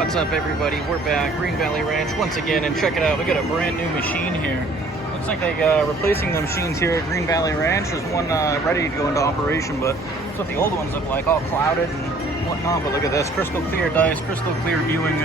What's up, everybody? We're back, Green Valley Ranch once again, and check it out. We got a brand new machine here. Looks like they replacing the machines here at Green Valley Ranch. There's one ready to go into operation, but that's what the old ones look like, all clouded and whatnot. But look at this, crystal clear dice, crystal clear viewing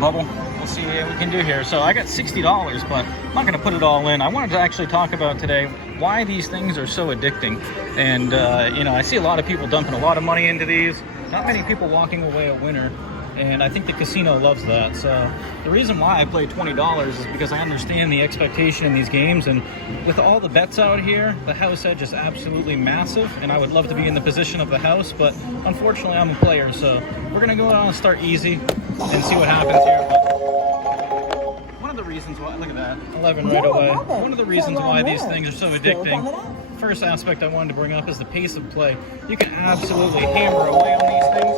bubble. We'll see what we can do here. So I got $60, but I'm not going to put it all in. I wanted to actually talk about today why these things are so addicting. And you know, I see a lot of people dumping a lot of money into these. Not many people walking away a winner. And I think the casino loves that. So the reason why I play $20 is because I understand the expectation in these games, and with all the bets out here, the house edge is absolutely massive, and I would love to be in the position of the house, but unfortunately I'm a player, so we're gonna go out and start easy and see what happens here. But one of the reasons why, look at that, 11 right away. One of the reasons why these things are so addicting, first aspect I wanted to bring up is the pace of play. You can absolutely hammer away on these things.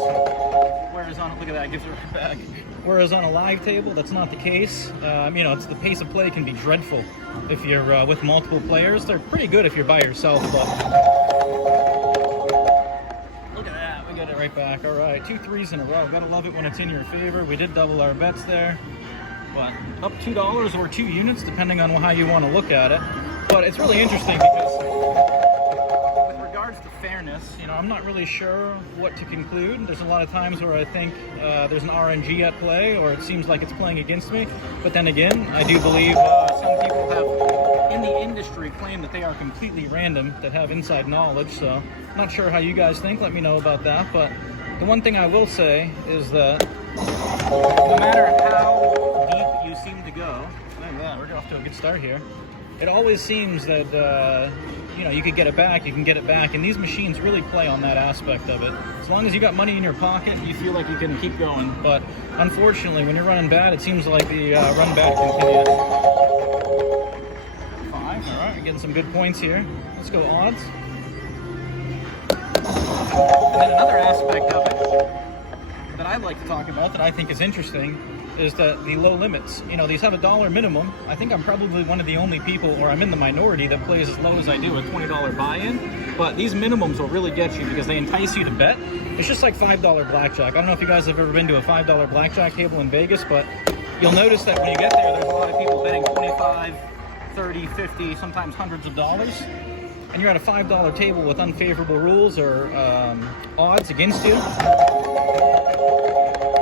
Whereas on, look at that, gives it right back. Whereas on a live table, that's not the case. You know, it's the pace of play can be dreadful if you're with multiple players. They're pretty good if you're by yourself, but look at that, we got it right back. All right, 2 threes in a row. Gotta love it when it's in your favor. We did double our bets there, but up $2 or 2 units, depending on how you want to look at it. But it's really interesting because you know, I'm not really sure what to conclude. There's a lot of times where I think there's an RNG at play, or it seems like it's playing against me. But then again, I do believe some people have in the industry claim that they are completely random, that have inside knowledge. So not sure how you guys think. Let me know about that. But the one thing I will say is that no matter how deep you seem to go, look at that, we're off to a good start here. It always seems that you know, you could get it back, you can get it back, and these machines really play on that aspect of it. As long as you got money in your pocket, you feel like you can keep going. But unfortunately, when you're running bad, it seems like the run bad continues. 5, all right, we're getting some good points here. Let's go odds. And then another aspect of it that I'd like to talk about that I think is interesting is that the low limits. You know, these have $1 minimum. I think I'm probably one of the only people, or I'm in the minority, that plays as low as I do, a $20 buy-in. But these minimums will really get you because they entice you to bet. It's just like $5 blackjack. I don't know if you guys have ever been to a $5 blackjack table in Vegas, but you'll notice that when you get there, there's a lot of people betting 25, 30, 50, sometimes hundreds of dollars. And you're at a $5 table with unfavorable rules or odds against you.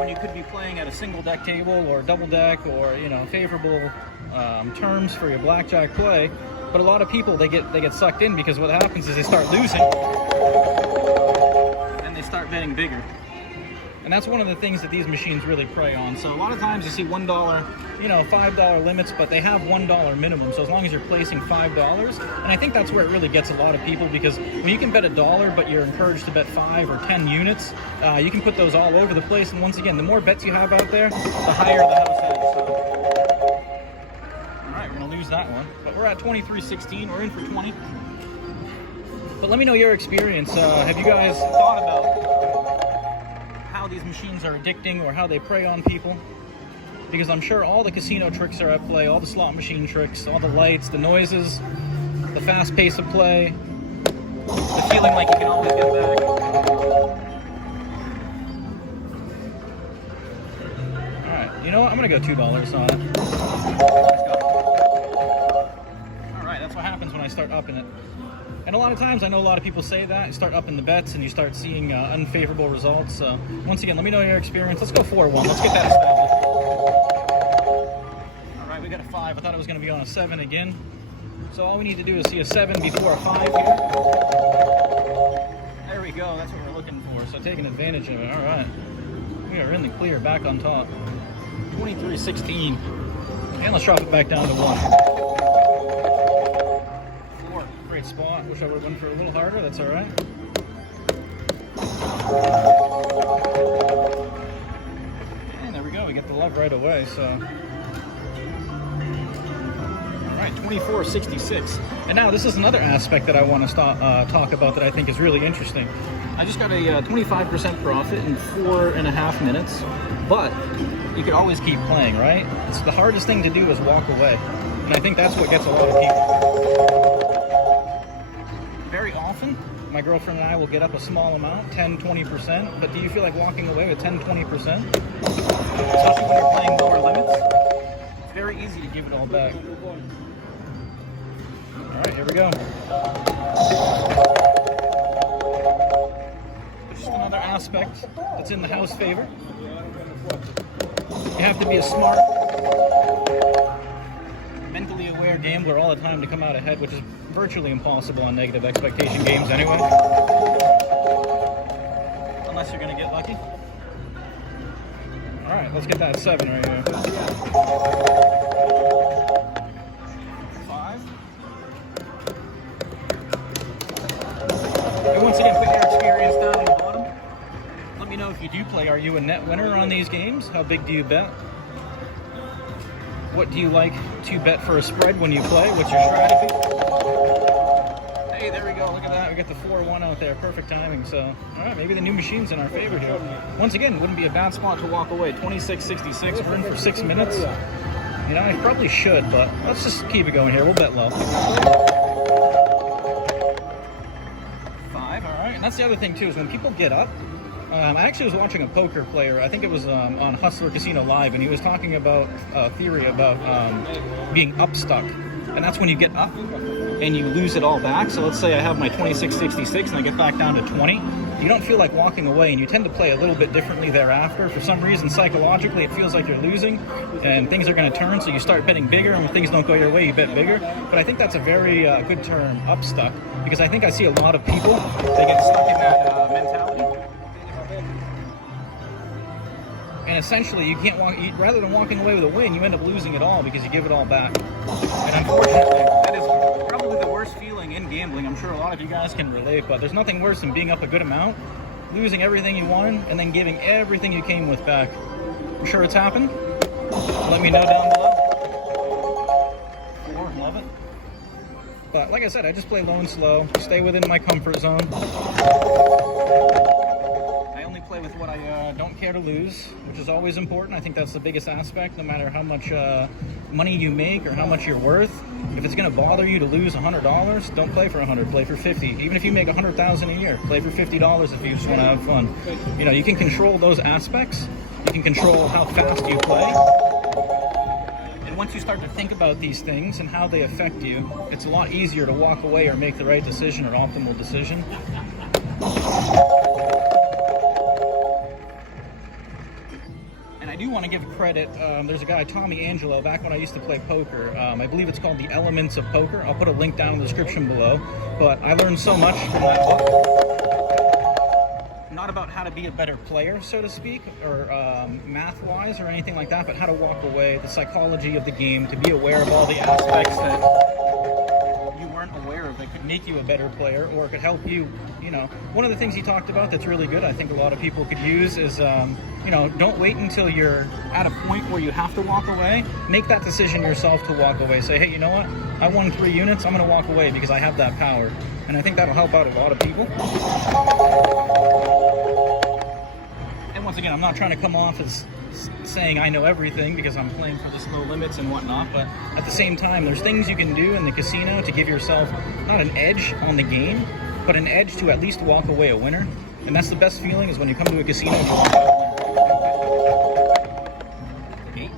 You could be playing at a single deck table or double deck, or you know, favorable terms for your blackjack play. But a lot of people, they get sucked in because what happens is they start losing and they start betting bigger. And that's one of the things that these machines really prey on. So a lot of times you see $1, you know, $5 limits, but they have $1 minimum. So as long as you're placing $5, and I think that's where it really gets a lot of people, because when you can bet $1, but you're encouraged to bet 5 or 10 units, you can put those all over the place. And once again, the more bets you have out there, the higher the house edge. So, all right, we're gonna lose that one, but we're at 23-16. We're in for 20. But let me know your experience. Have you guys thought about how these machines are addicting or how they prey on people? Because I'm sure all the casino tricks are at play, all the slot machine tricks, all the lights, the noises, the fast pace of play, the feeling like you can always get back. Alright, you know what? I'm gonna go $2 on it. Let's go. Alright, that's what happens when I start upping it. And a lot of times, I know a lot of people say that, you start upping the bets and you start seeing unfavorable results. So once again, let me know your experience. Let's go 4-1. Let's get that established. All right, we got a 5. I thought it was going to be on a 7 again. So all we need to do is see a 7 before a 5 here. There we go. That's what we're looking for. So taking advantage of it. All right. We are in the clear, back on top. 23-16. And let's drop it back down to 1. Spot. Wish I would have went for a little harder. That's all right. And there we go. We get the love right away. So, all right, 24-66. And now this is another aspect that I want to talk about that I think is really interesting. I just got a 25% profit in 4.5 minutes, but you could always keep playing, right? It's the hardest thing to do is walk away, and I think that's what gets a lot of people. Very often, my girlfriend and I will get up a small amount, 10, 20%, but do you feel like walking away with 10, 20%? Especially when you're playing lower limits, it's very easy to give it all back. All right, here we go. Just another aspect that's in the house favor. You have to be a smart, mentally aware gambler all the time to come out ahead, which is virtually impossible on negative expectation games anyway. Unless you're going to get lucky. All right, let's get that 7 right here. 5. And once again, put your experience down on the bottom. Let me know if you do play. Are you a net winner on these games? How big do you bet? What do you like to bet for a spread when you play? What's your strategy? Hey, there we go. Look at that. We got the 4-1 out there. Perfect timing. So, all right, maybe the new machine's in our favor here. Once again, wouldn't be a bad spot to walk away. 26.66. We're in for 6 minutes. You know, I probably should, but let's just keep it going here. We'll bet low. 5. All right. And that's the other thing, too, is when people get up, I actually was watching a poker player, I think it was on Hustler Casino Live, and he was talking about a theory about being upstuck. And that's when you get up and you lose it all back. So let's say I have my 26.66 and I get back down to 20. You don't feel like walking away, and you tend to play a little bit differently thereafter. For some reason, psychologically, it feels like you're losing and things are going to turn, so you start betting bigger, and when things don't go your way, you bet bigger. But I think that's a very good term, upstuck, because I think I see a lot of people, they get stuck in that mentality. And essentially, you can't walk. Rather than walking away with a win, you end up losing it all because you give it all back. And unfortunately, that is probably the worst feeling in gambling. I'm sure a lot of you guys can relate, but there's nothing worse than being up a good amount, losing everything you won, and then giving everything you came with back. I'm sure it's happened. Let me know down below. 4, love it. But like I said, I just play low and slow, stay within my comfort zone. Play with what I don't care to lose, which is always important. I think that's the biggest aspect. No matter how much money you make or how much you're worth, if it's going to bother you to lose $100, don't play for 100. Play for 50. Even if you make $100,000 a year, play for $50 if you just want to have fun. You know, you can control those aspects. You can control how fast you play. And once you start to think about these things and how they affect you, it's a lot easier to walk away or make the right decision or optimal decision. I do want to give credit. There's a guy, Tommy Angelo, back when I used to play poker. I believe it's called The Elements of Poker. I'll put a link down in the description below. But I learned so much from that book. Not about how to be a better player, so to speak, or math-wise or anything like that, but how to walk away, the psychology of the game, to be aware of all the aspects that you weren't aware of that could make you a better player or could help you. You know, one of the things he talked about that's really good, I think a lot of people could use is, you know, don't wait until you're at a point where you have to walk away. Make that decision yourself to walk away. Say, hey, you know what? I won 3 units. I'm going to walk away because I have that power. And I think that'll help out a lot of people. And once again, I'm not trying to come off as saying I know everything because I'm playing for this low limits and whatnot, but at the same time, there's things you can do in the casino to give yourself not an edge on the game, but an edge to at least walk away a winner. And that's the best feeling, is when you come to a casino and you walk away a winner. 8.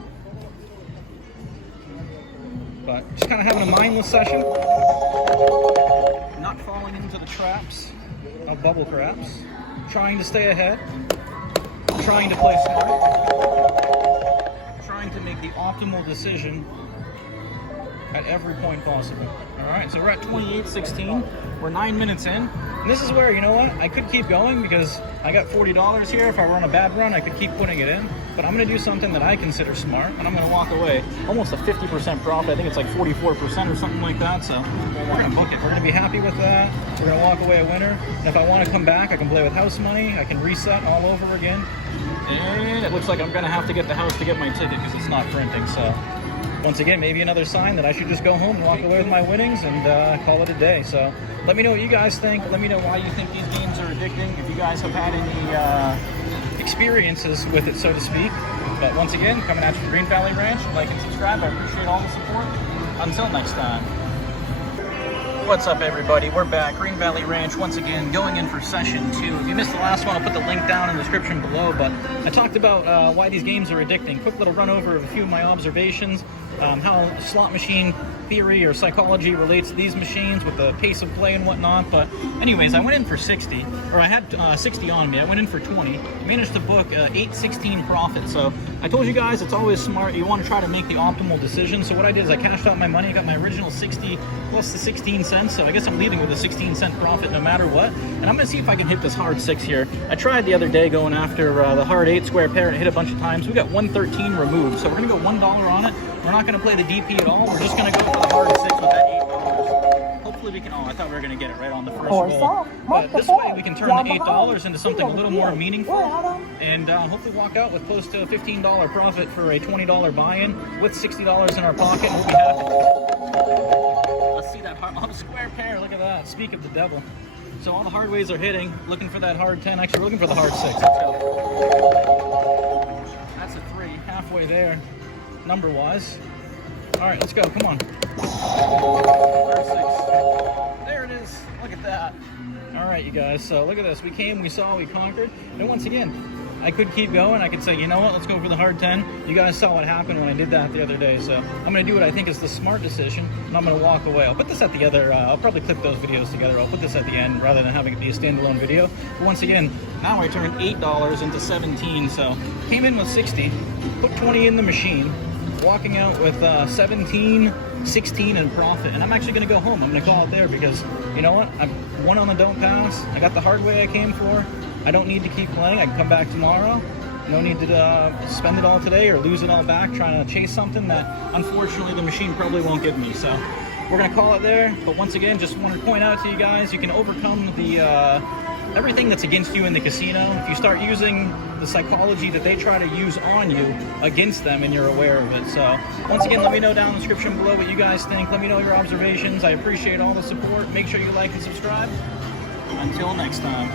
But just kind of having a mindless session, not falling into the traps of bubble craps, trying to stay ahead, trying to play smart, trying to make the optimal decision at every point possible. All right, so we're at 28.16. We're 9 minutes in. And this is where, you know what, I could keep going because I got $40 here. If I run a bad run, I could keep putting it in. But I'm going to do something that I consider smart, and I'm going to walk away almost a 50% profit. I think it's like 44% or something like that. So we're going to book it. We're going to be happy with that. We're going to walk away a winner. And if I want to come back, I can play with house money. I can reset all over again. And it looks like I'm going to have to get the house to get my ticket because it's not printing. So once again, maybe another sign that I should just go home and walk away with my winnings and call it a day. So let me know what you guys think. Let me know why you think these games are addicting. If you guys have had any experiences with it, so to speak. But once again, coming at you from Green Valley Ranch, like and subscribe. I appreciate all the support. Until next time. What's up, everybody? We're back. Green Valley Ranch once again, going in for session 2. If you missed the last one, I'll put the link down in the description below, but I talked about why these games are addicting. Quick little run over of a few of my observations, how slot machine theory or psychology relates to these machines with the pace of play and whatnot. But anyways, I went in for 60, or I had 60 on me. I went in for 20, managed to book 816 profit. So I told you guys it's always smart. You want to try to make the optimal decision. So what I did is I cashed out my money. I got my original 60 plus the 16 cents. So I guess I'm leaving with a 16-cent profit no matter what. And I'm going to see if I can hit this hard 6 here. I tried the other day going after the hard 8 square pair and hit a bunch of times. We got 113 removed. So we're going to go $1 on it. We're not going to play the DP at all. We're just going to go for the hard 6 with that $8. Hopefully we can, oh, I thought we were going to get it right on the first roll. But this way we can turn the $8 into something a little more meaningful and hopefully walk out with close to a $15 profit for a $20 buy-in with $60 in our pocket. We'll be happy. Let's see that hard, square pair. Look at that. Speak of the devil. So all the hard ways are hitting. Looking for that hard 10. Actually, we're looking for the hard 6. Let's go. That's a 3. Halfway there, number-wise. All right, let's go. Come on. Hard 6. There it is. Look at that. All right, you guys. So look at this. We came, we saw, we conquered. And once again, I could keep going. I could say, you know what, let's go for the hard 10. You guys saw what happened when I did that the other day. So I'm going to do what I think is the smart decision, and I'm going to walk away. I'll put this at the other, I'll probably clip those videos together. I'll put this at the end rather than having it be a standalone video. But once again, now I turned $8 into 17. So came in with 60, put 20 in the machine, walking out with 17, 16 in profit. And I'm actually going to go home. I'm going to call it there because, you know what, I've won on the don't pass. I got the hard way I came for. I don't need to keep playing. I can come back tomorrow. No need to spend it all today or lose it all back trying to chase something that unfortunately the machine probably won't give me. So we're going to call it there. But once again, just want to point out to you guys, you can overcome the everything that's against you in the casino if you start using the psychology that they try to use on you against them and you're aware of it. So once again, let me know down in the description below what you guys think. Let me know your observations. I appreciate all the support. Make sure you like and subscribe. Until next time.